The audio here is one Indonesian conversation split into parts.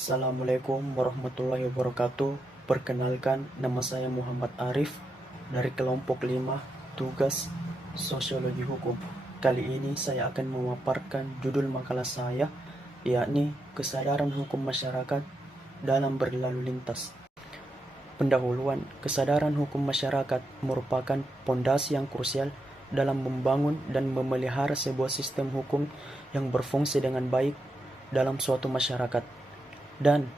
Assalamualaikum warahmatullahi wabarakatuh. Perkenalkan, nama saya Muhammad Arif dari kelompok 5 tugas Sosiologi Hukum. Kali ini saya akan memaparkan judul makalah saya, yakni Kesadaran Hukum Masyarakat dalam Berlalu Lintas. Pendahuluan, kesadaran hukum masyarakat merupakan pondasi yang krusial dalam membangun dan memelihara sebuah sistem hukum yang berfungsi dengan baik dalam suatu masyarakat, dan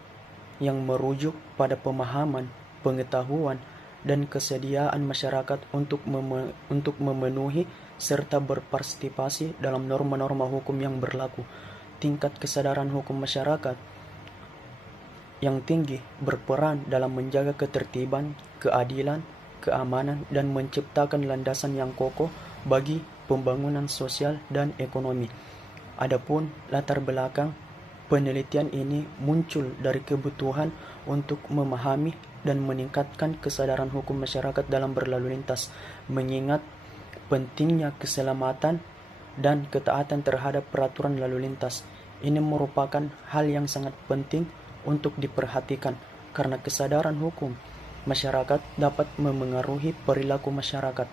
yang merujuk pada pemahaman, pengetahuan, dan kesediaan masyarakat untuk memenuhi serta berpartisipasi dalam norma-norma hukum yang berlaku. Tingkat kesadaran hukum masyarakat yang tinggi berperan dalam menjaga ketertiban, keadilan, keamanan, dan menciptakan landasan yang kokoh bagi pembangunan sosial dan ekonomi. Adapun latar belakang penelitian ini muncul dari kebutuhan untuk memahami dan meningkatkan kesadaran hukum masyarakat dalam berlalu lintas, mengingat pentingnya keselamatan dan ketaatan terhadap peraturan lalu lintas. Ini merupakan hal yang sangat penting untuk diperhatikan karena kesadaran hukum masyarakat dapat memengaruhi perilaku masyarakat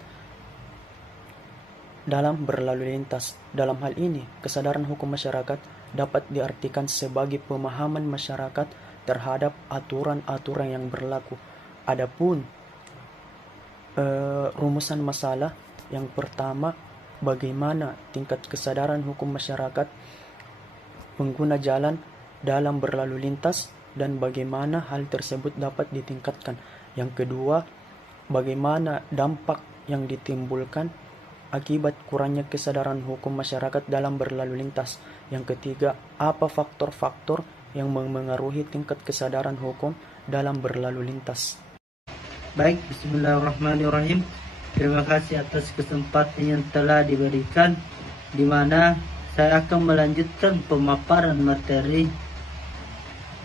dalam berlalu lintas. Dalam hal ini, kesadaran hukum masyarakat dapat diartikan sebagai pemahaman masyarakat terhadap aturan-aturan yang berlaku. Adapun rumusan masalah yang pertama, bagaimana tingkat kesadaran hukum masyarakat pengguna jalan dalam berlalu lintas dan bagaimana hal tersebut dapat ditingkatkan. Yang kedua, bagaimana dampak yang ditimbulkan akibat kurangnya kesadaran hukum masyarakat dalam berlalu lintas. Yang ketiga, apa faktor-faktor yang memengaruhi tingkat kesadaran hukum dalam berlalu lintas. Baik, bismillahirrahmanirrahim. Terima kasih atas kesempatan yang telah diberikan, di mana saya akan melanjutkan pemaparan materi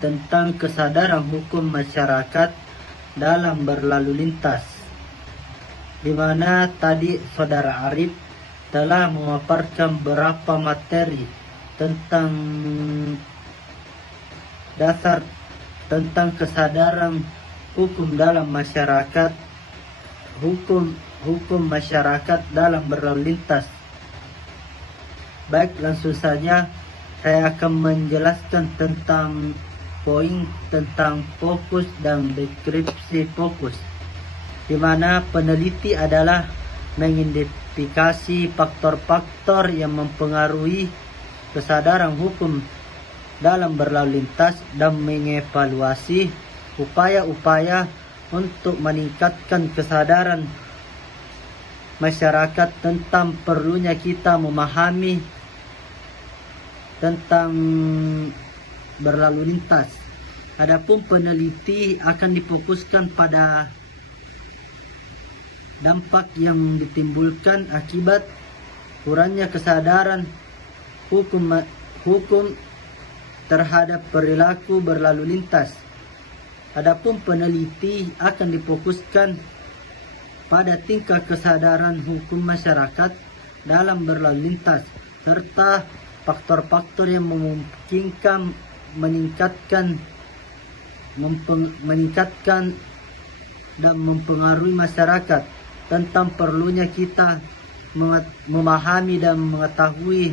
tentang kesadaran hukum masyarakat dalam berlalu lintas, di mana tadi saudara Arif telah memaparkan beberapa materi tentang dasar tentang kesadaran hukum dalam masyarakat, hukum masyarakat dalam berlalu lintas. Baik, langsung saja saya akan menjelaskan tentang poin tentang fokus dan deskripsi fokus, di mana peneliti adalah mengidentifikasi faktor-faktor yang mempengaruhi kesadaran hukum dalam berlalu lintas dan mengevaluasi upaya-upaya untuk meningkatkan kesadaran masyarakat tentang perlunya kita memahami tentang berlalu lintas. Adapun peneliti akan difokuskan pada dampak yang ditimbulkan akibat kurangnya kesadaran hukum terhadap perilaku berlalu lintas. Adapun peneliti akan difokuskan pada tingkat kesadaran hukum masyarakat dalam berlalu lintas serta faktor-faktor yang memungkinkan meningkatkan dan mempengaruhi masyarakat tentang perlunya kita memahami dan mengetahui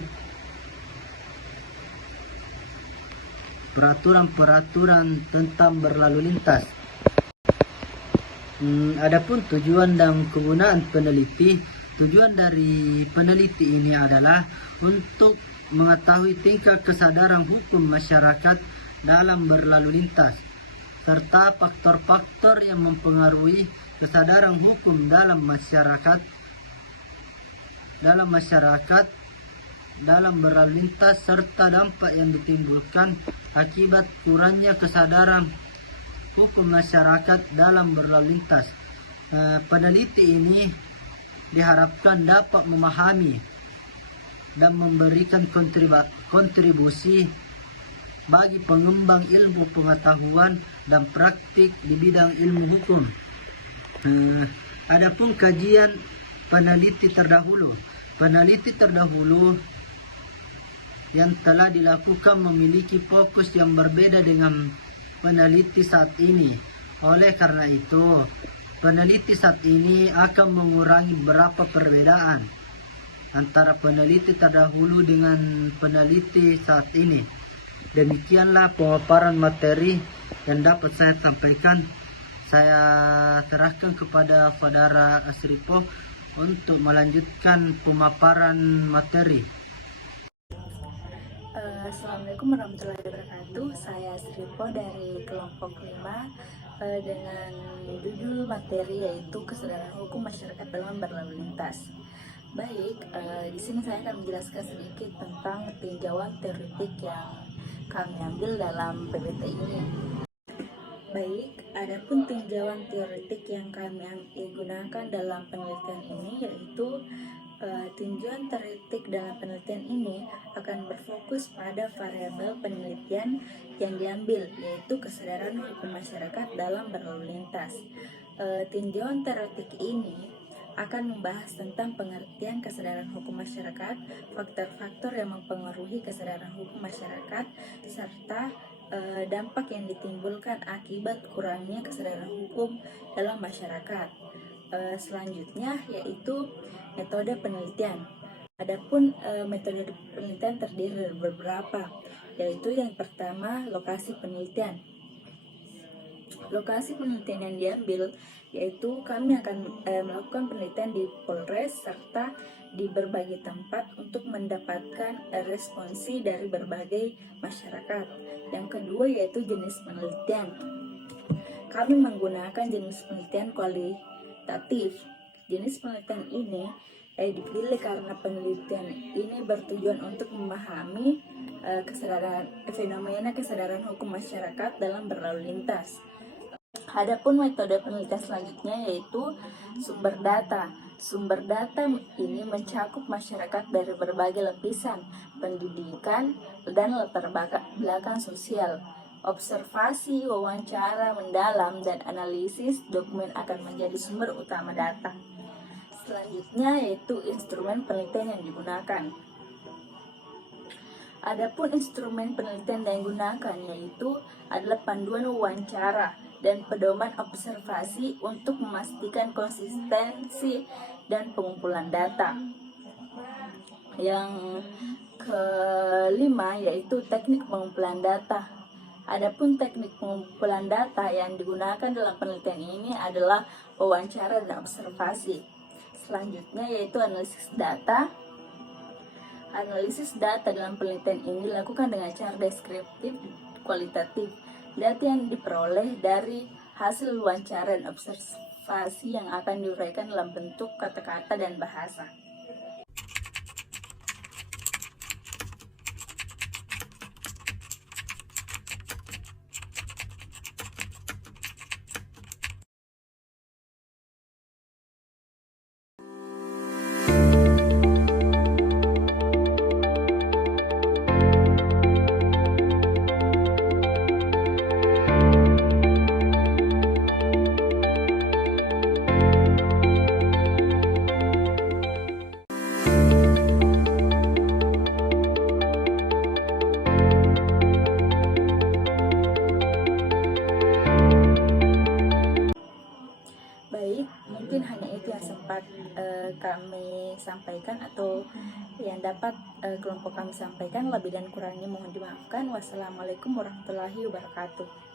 peraturan-peraturan tentang berlalu lintas. Adapun tujuan dan kegunaan peneliti, tujuan dari peneliti ini adalah untuk mengetahui tingkat kesadaran hukum masyarakat dalam berlalu lintas serta faktor-faktor yang mempengaruhi kesadaran hukum dalam masyarakat dalam berlalu lintas serta dampak yang ditimbulkan akibat kurangnya kesadaran hukum masyarakat dalam berlalu lintas. Peneliti ini diharapkan dapat memahami dan memberikan kontribusi bagi pengembang ilmu pengetahuan dan praktik di bidang ilmu hukum. Adapun kajian peneliti terdahulu yang telah dilakukan memiliki fokus yang berbeda dengan peneliti saat ini. Oleh karena itu, peneliti saat ini akan mengurangi beberapa perbedaan antara peneliti terdahulu dengan peneliti saat ini. Demikianlah pemaparan materi yang dapat saya sampaikan. Saya serahkan kepada Saudara Asripo untuk melanjutkan pemaparan materi. Assalamualaikum warahmatullahi wabarakatuh. Saya Sripo dari kelompok 5 dengan judul materi yaitu kesadaran hukum masyarakat dalam berlalu lintas. Baik, di sini saya akan menjelaskan sedikit tentang tinjauan teoretik yang kami ambil dalam PPT ini. Baik, adapun tinjauan teoretik yang kami gunakan dalam penelitian ini yaitu tinjauan teoretik dalam penelitian ini akan berfokus pada variabel penelitian yang diambil, yaitu kesadaran hukum masyarakat dalam berlalu lintas. Tinjauan teoretik ini akan membahas tentang pengertian kesadaran hukum masyarakat, faktor-faktor yang mempengaruhi kesadaran hukum masyarakat, serta dampak yang ditimbulkan akibat kurangnya kesadaran hukum dalam masyarakat. Selanjutnya yaitu metode penelitian. Adapun metode penelitian terdiri dari beberapa, yaitu yang pertama lokasi penelitian. Lokasi penelitian yang diambil yaitu kami akan melakukan penelitian di Polres serta di berbagai tempat untuk mendapatkan responsi dari berbagai masyarakat. Yang kedua yaitu jenis penelitian. Kami menggunakan jenis penelitian kualitatif. Jenis penelitian ini dipilih karena penelitian ini bertujuan untuk memahami fenomena kesadaran hukum masyarakat dalam berlalu lintas. Adapun metode penelitian selanjutnya yaitu sumber data. Sumber data ini mencakup masyarakat dari berbagai lapisan pendidikan dan latar belakang sosial. Observasi, wawancara mendalam, dan analisis dokumen akan menjadi sumber utama data. Selanjutnya yaitu instrumen penelitian yang digunakan. Adapun instrumen penelitian yang digunakan yaitu adalah panduan wawancara dan pedoman observasi untuk memastikan konsistensi dan pengumpulan data. Yang kelima yaitu teknik pengumpulan data. Adapun teknik pengumpulan data yang digunakan dalam penelitian ini adalah wawancara dan observasi. Selanjutnya yaitu analisis data. Analisis data dalam penelitian ini dilakukan dengan cara deskriptif kualitatif. Data yang diperoleh dari hasil wawancara dan observasi yang akan diuraikan dalam bentuk kata-kata dan bahasa. Baik, mungkin hanya itu yang sempat kami sampaikan atau yang dapat kelompok kami sampaikan. Lebih dan kurangnya mohon dimaafkan. Wassalamualaikum warahmatullahi wabarakatuh.